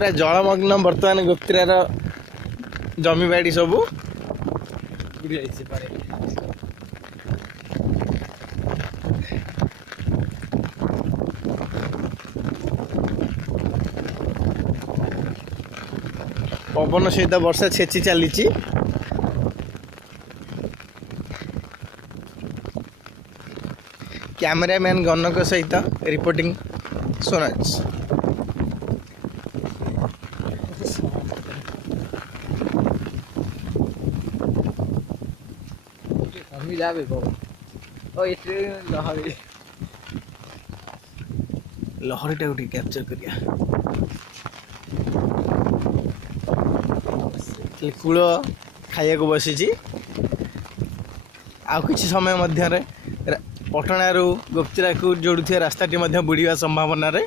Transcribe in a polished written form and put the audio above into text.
पूरा जलमग्न बर्तमान गुप्तरार जमीबाड़ी सब पवन सहित वर्षा छेची चली कैमरामैन गणक सहित रिपोर्टिंग सोनाज। लहरी टाइम कैप्चर करिया कूल खाया बसी आउ कि समय मध्य पटणार गुप्तरा को जोड़ुवा रास्ताटी बुड़ीवा संभावना रे